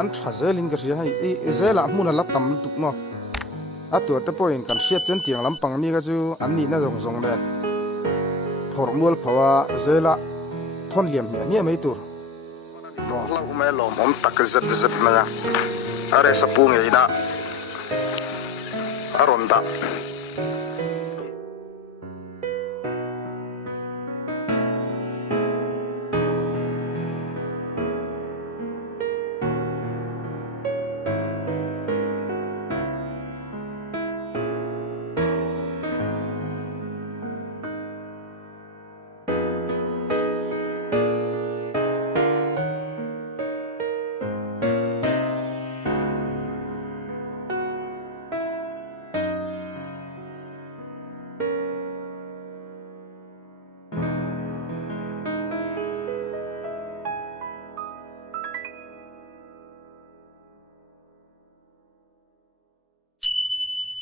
an tha zelin ka ria hai e zela hmuna la tam tuk no a tu te point kan hriat chen tiang lampang ni ka chu an ni na zong zong le thormual phawa zela thon liam mi mai tur no la me lom om tak zet zet na ya are sa pu nge ina aronda